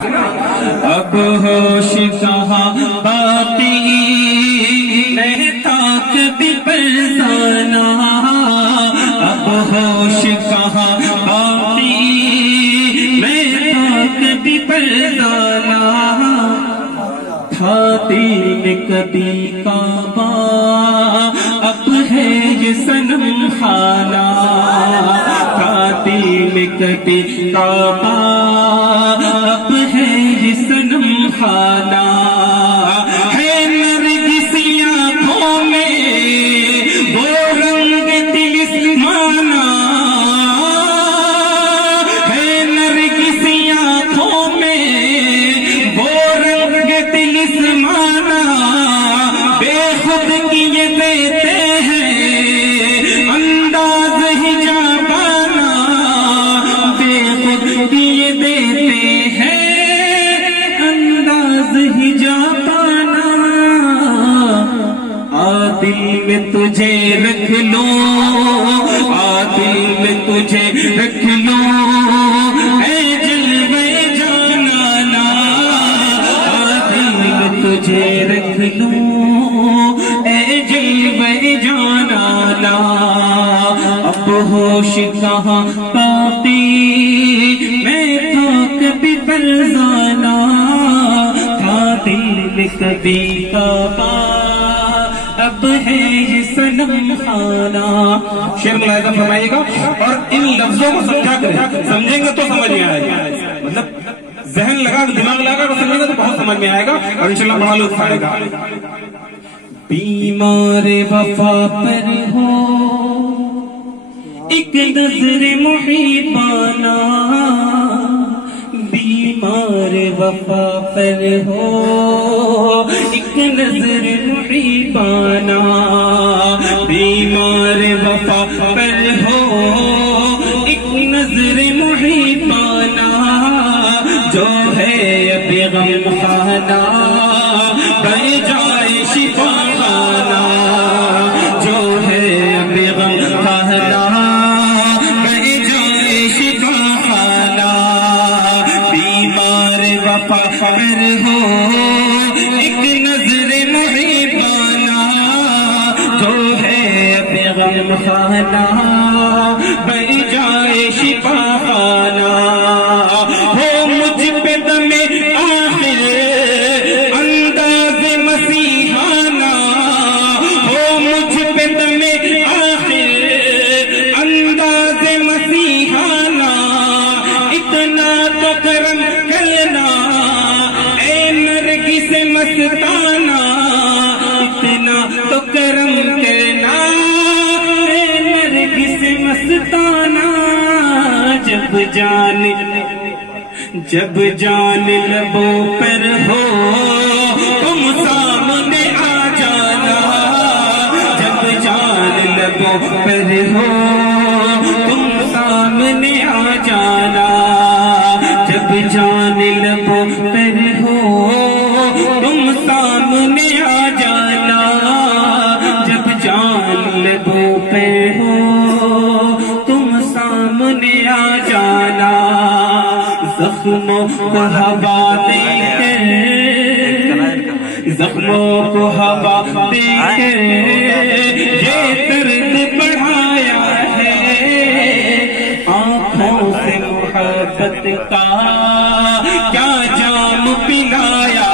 اب ہوش کہاں باقی میں تاک بھی پرزانا، اب ہوش کہاں باقی میں تاک بھی پرزانا، تھا دل میں کبھی کعبہ اب ہے یہ صنم خانہ، تھا دل میں کبھی کعبہ اب ہے یہ صنم خانہ، ہے نرگسی آنکھوں میں وہ رنگ تلسمانہ، ہے نرگسی آنکھوں میں وہ رنگ تلسمانہ، بے خود کیے دیتے ہیں انداز ہی جاپانا، بے خود کیے دیتے ہیں ہی جاپانا، دل میں تجھے رکھ لوں، دل میں تجھے رکھ لوں اے جلوے جانانا، دل میں تجھے رکھ لوں اے جلوے جانانا، اب ہوش کہاں باقی میں تاک بھی پرزانا، دل میں کبھی کعبہ اب ہے یہ صنم خانہ۔ شعر ملاحظہ فرمائیے گا اور ان لفظوں کو سمجھا کریں، سمجھیں گے تو سمجھ میں آئے گا، مطلب ذہن لگا دماغ لگا کر سمجھیں گے تو بہت سمجھ میں آئے گا اور انشاءاللہ بڑا لطف آئے گا۔ بیمار وفا پر ہو ایک نظر محبانہ، بیمار وفا پر ہو ایک نظر محبانہ، بیمار وفا پر ہو ایک نظر محبانہ، جو ہے اب غم خانہ بن جائے شفا خانہ، جو ہے اب غم خانہ پر ہو ایک نظر محبانہ، جو ہے اب غم خانہ بن جائے شفا خانہ، ہو مجھ پہ دم آخر انداز مسیحانہ، ہو مجھ پہ دم آخر انداز مسیحانہ، اتنا تو کرم کرنا مستانہ، اتنا تو کرم کرنا اے نرگس مستانہ، جب جان لبوں پر ہو تم سامنے آ جانا، جب جان لبوں پر ہو تم سامنے آ جانا، جب جان لبوں پر ہو تم سامنے آ جانا، جب جان لبوں پہ ہو تم سامنے آ جانا، زخموں کو ہوا دے کر، زخموں کو ہوا دے کر یہ درد بڑھایا ہے، آنکھوں سے محبت کا کیا جام پلایا،